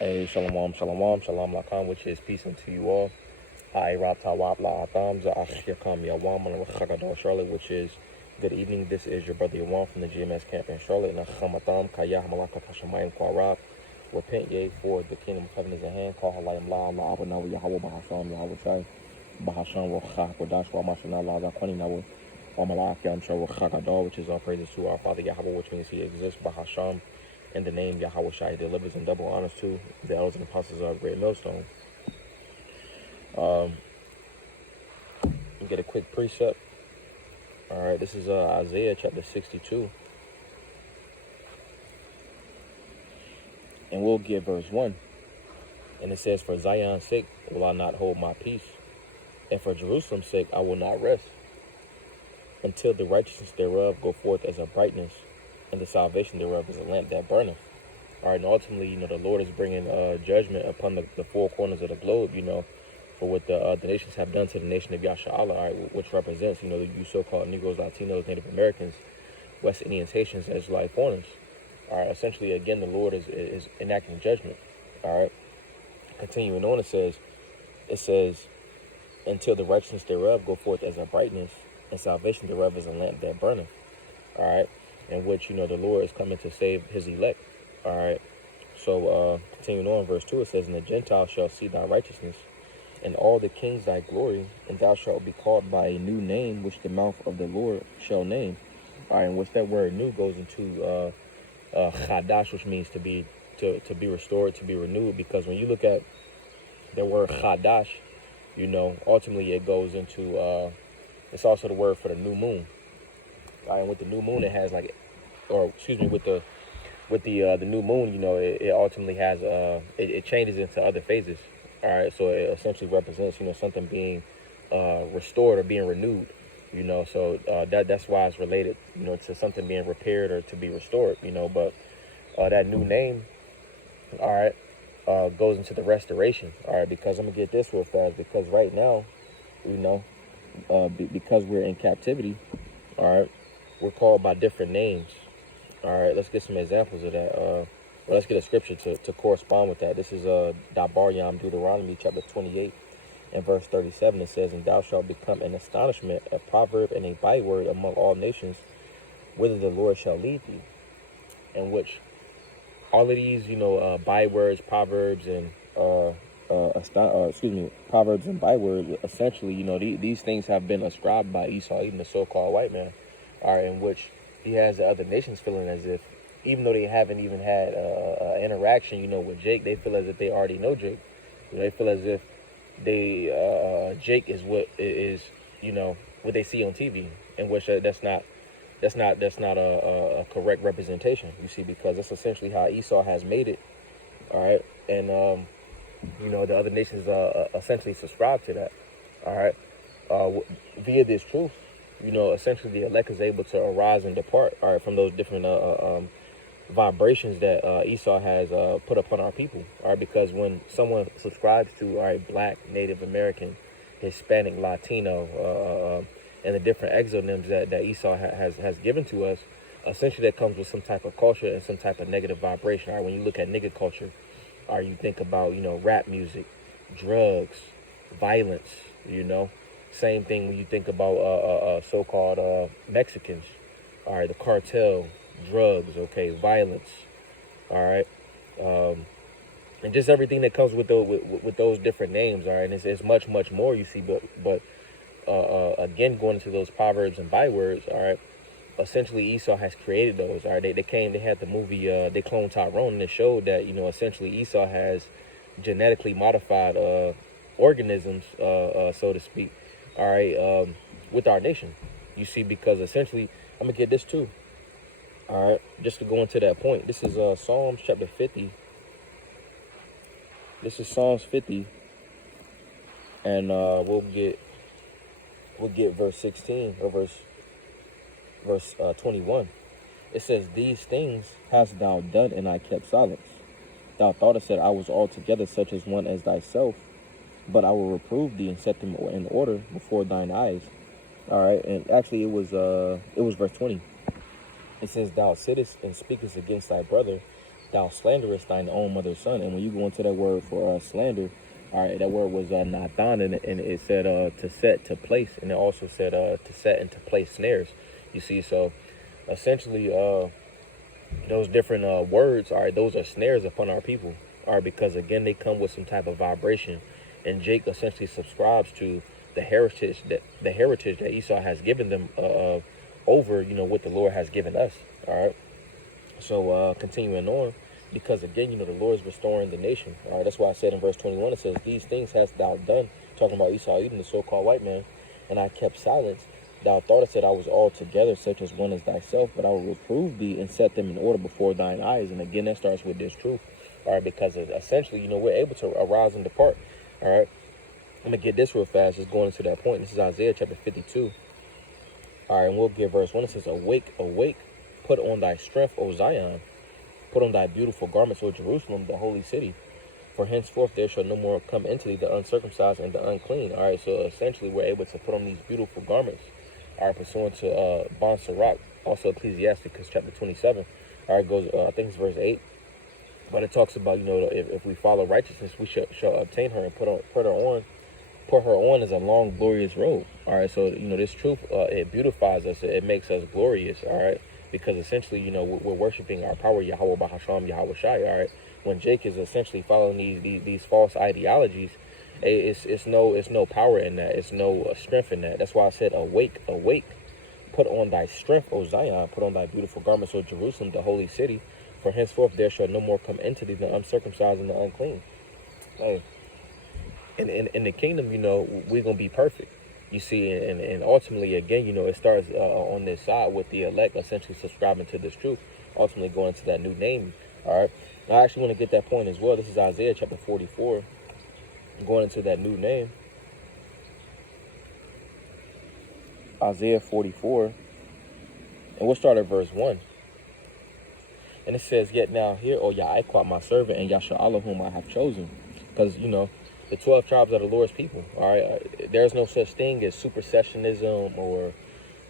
Hey, shalom, shalom, shalom lakam, which is peace unto you all. Ha'irab tawab la'atam, za'ashiyakam yawam, and Charlotte, which is good evening. This is your brother Yawan from the GMS camp in Charlotte. Nachamatam, kayah malakat hashamayim kwarab. Repent ye, for the kingdom of heaven is at hand. Call halayim la abanawa Yahweh bahasham Yahweh shai. Bahasham wachach wadash wa mashana la zakwani nawa. Wa malak yam shah wachakadar, which is all praises to our Father Yahweh, which means he exists. Bahasham. In the name Yahweh Shai delivers and double honors to the elders and apostles of Great Millstone. Get a quick precept. All right, this is Isaiah chapter 62. And we'll get verse 1. And it says, for Zion's sake will I not hold my peace, and for Jerusalem's sake I will not rest, until the righteousness thereof go forth as a brightness, and the salvation thereof is a lamp that burneth. All right, and ultimately, the Lord is bringing judgment upon the four corners of the globe, for what the nations have done to the nation of Yasha'Allah, all right, which represents, you so-called Negroes, Latinos, Native Americans, West Indians, Haitians, and Israelite foreigners. All right, essentially, again, the Lord is enacting judgment. All right, continuing on, it says, until the righteousness thereof go forth as a brightness, and salvation thereof is a lamp that burneth. All right, in which, the Lord is coming to save his elect. All right, so continuing on, verse 2, it says, and the Gentiles shall see thy righteousness, and all the kings thy glory, and thou shalt be called by a new name, which the mouth of the Lord shall name. All right, and which that word new goes into chadash, which means to be restored, to be renewed, because when you look at the word chadash, ultimately it goes into, it's also the word for the new moon. All right, and with the new moon, it has with the new moon, it ultimately has it changes into other phases. All right, so it essentially represents something being restored or being renewed. So that's why it's related to something being repaired or to be restored. But that new name, all right, goes into the restoration. All right, because I'm gonna get this real fast, because right now, because we're in captivity, all right, we're called by different names. All right, let's get some examples of that. Let's get a scripture to correspond with that. This is Dabar Yam, Deuteronomy chapter 28 and verse 37. It says, and thou shalt become an astonishment, a proverb, and a byword among all nations, whither the Lord shall lead thee. In which all of these, bywords, proverbs, and proverbs and bywords, essentially, these things have been ascribed by Esau, even the so-called white man. All right, in which he has the other nations feeling as if, even though they haven't even had interaction, with Jake, they feel as if they already know Jake. They feel as if Jake is what is, what they see on TV, in which that's not a correct representation. You see, because that's essentially how Esau has made it. All right, and the other nations essentially subscribe to that. All right, via this truth. Essentially the elect is able to arise and depart, all right, from those different vibrations that Esau has put upon our people, all right, because when someone subscribes to, all right, Black, Native American, Hispanic, Latino, and the different exonyms that Esau has given to us, essentially that comes with some type of culture and some type of negative vibration. All right, when you look at nigga culture, all right, you think about, rap music, drugs, violence, Same thing when you think about so-called Mexicans. All right, the cartel, drugs, okay, violence. All right, and just everything that comes with those different names. All right, and it's much more. You see, but again, going into those proverbs and bywords. All right, essentially Esau has created those. All right, they had the movie. They cloned Tyrone, and it showed that essentially Esau has genetically modified organisms, so to speak. All right, with our nation, you see, because essentially, I'm gonna get this too. All right, just to go into that point, this is Psalms chapter 50. This is Psalms 50, and we'll get verse 16 or verse 21. It says, "These things hast thou done, and I kept silence. Thou thoughtest that I was altogether such as one as thyself. But I will reprove thee and set them in order before thine eyes." All right, and actually it was verse 20. It says, "Thou sittest and speakest against thy brother, thou slanderest thine own mother's son. And when you go into that word for slander, all right, that word was nathan, and it said to set, to place, and it also said to set and to place snares. You see, so essentially those different words, all right, those are snares upon our people, all right, because again they come with some type of vibration, and Jake essentially subscribes to the heritage that Esau has given them over, what the Lord has given us. All right. So continuing on, because again, the Lord is restoring the nation. All right. That's why I said in verse 21, it says, "These things hast thou done," talking about Esau, Edom, the so-called white man, "and I kept silence. Thou thoughtest that I was altogether such as one as thyself, but I will reprove thee and set them in order before thine eyes." And again, that starts with this truth. All right. Because essentially, we're able to arise and depart. All right. I'm going to get this real fast, just going into that point. This is Isaiah chapter 52. All right, and we'll get verse 1. It says, "Awake, awake, put on thy strength, O Zion. Put on thy beautiful garments, O Jerusalem, the holy city. For henceforth there shall no more come into thee the uncircumcised and the unclean." All right, so essentially we're able to put on these beautiful garments. All right, pursuant to Bon Sirach, also Ecclesiasticus chapter 27. All right, goes, I think it's verse 8. But it talks about, if we follow righteousness, we shall obtain her and put her on as a long, glorious robe. All right, so this truth, it beautifies us, it makes us glorious. All right, because essentially, we're worshiping our power, Yahweh Bahasham, Yahweh Shai. All right, when Jake is essentially following these false ideologies, it's no power in that, it's no strength in that. That's why I said, "Awake, awake, put on thy strength, O Zion, put on thy beautiful garments, O Jerusalem, the holy city. For henceforth there shall no more come into thee the uncircumcised and the unclean." Hey. In the kingdom, we're going to be perfect. You see, and ultimately, again, it starts on this side with the elect essentially subscribing to this truth, ultimately going to that new name. All right. Now, I actually want to get that point as well. This is Isaiah chapter 44, going into that new name. Isaiah 44, and we'll start at verse 1. And it says, "Yet now hear, O Ya'aquah, my servant, and Yasha'Allah, whom I have chosen." Because, the 12 tribes are the Lord's people. All right, there's no such thing as supersessionism or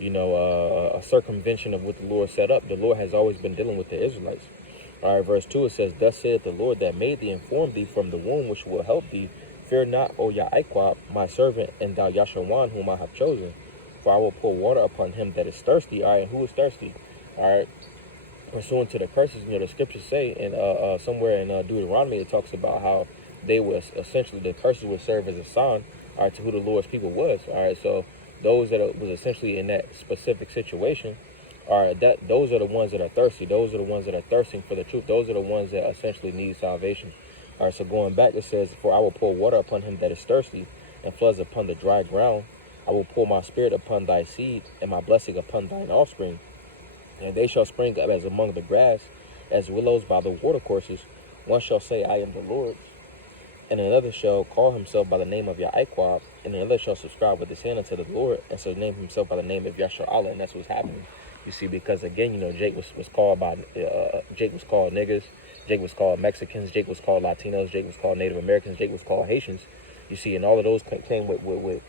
a circumvention of what the Lord set up. The Lord has always been dealing with the Israelites. All right, verse 2, it says, "Thus saith the Lord that made thee and formed thee from the womb, which will help thee. Fear not, O Ya'aquah, my servant, and thou Yashawan, whom I have chosen. For I will pour water upon him that is thirsty." All right, and who is thirsty? All right, pursuant to the curses, the scriptures say, and somewhere in Deuteronomy, it talks about how they was essentially, the curses would serve as a sign, all right, to who the Lord's people was. All right, so those that was essentially in that specific situation, all right, those are the ones that are thirsty. Those are the ones that are thirsting for the truth. Those are the ones that essentially need salvation. All right, so going back, it says, "For I will pour water upon him that is thirsty, and floods upon the dry ground. I will pour my spirit upon thy seed, and my blessing upon thine offspring. And they shall spring up as among the grass, as willows by the watercourses. One shall say, I am the Lord, and another shall call himself by the name of Ya'aquah, and another shall subscribe with his hand unto the Lord, and so name himself by the name of Yasha'Allah." And that's what's happening. You see, because again, Jake was called Jake was called niggers, Jake was called Mexicans, Jake was called Latinos, Jake was called Native Americans, Jake was called Haitians. You see, and all of those came with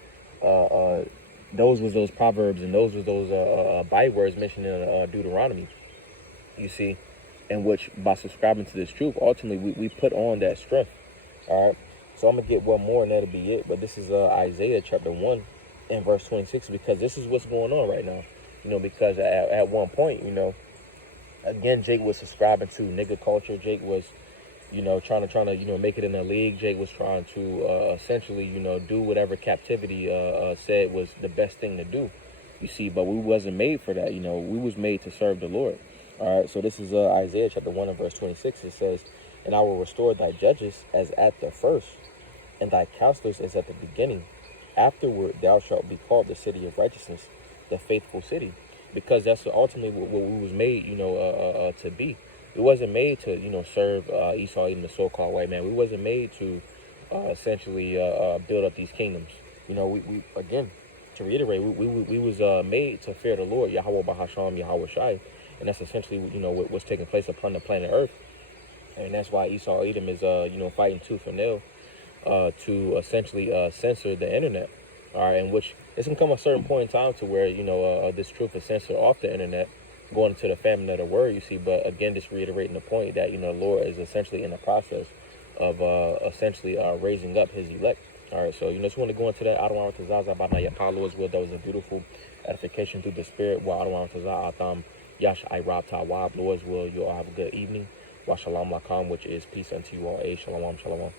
those was those proverbs, and those was those bywords mentioned in Deuteronomy. You see, in which by subscribing to this truth, ultimately we put on that strength. All right, so I'm gonna get one more, and that'll be it. But this is Isaiah chapter 1 and verse 26, because this is what's going on right now. Because at one point, again, Jake was subscribing to nigga culture. Jake was, trying to make it in the league. Jake was trying to essentially, do whatever captivity said was the best thing to do. You see, but we wasn't made for that. We was made to serve the Lord. All right, so this is Isaiah chapter 1 and verse 26. It says, "And I will restore thy judges as at the first, and thy counselors as at the beginning. Afterward thou shalt be called the city of righteousness, the faithful city." Because that's ultimately what we was made, to be. We wasn't made to, serve Esau, even the so-called white man. We wasn't made to essentially build up these kingdoms. We again, to reiterate, we was made to fear the Lord, Yahweh Bahasham, Yahweh Shai. And that's essentially, what's taking place upon the planet Earth. And that's why Esau Edom is, fighting tooth and nail to essentially censor the internet. All right, in which it's going to come a certain point in time to where, this truth is censored off the internet. going into the famine of the word, you see. But again, just reiterating the point that, the Lord is essentially in the process of essentially raising up his elect. All right, so just want to go into that. Adawan Tazaza Banaya Lord's will. That was a beautiful edification through the spirit. Wa Adawan Tazah Atham Yash I Rob Tawab. Lord's will. You all have a good evening. Wa Shalom Lakam, which is peace unto you all. A Shalom, Shalom.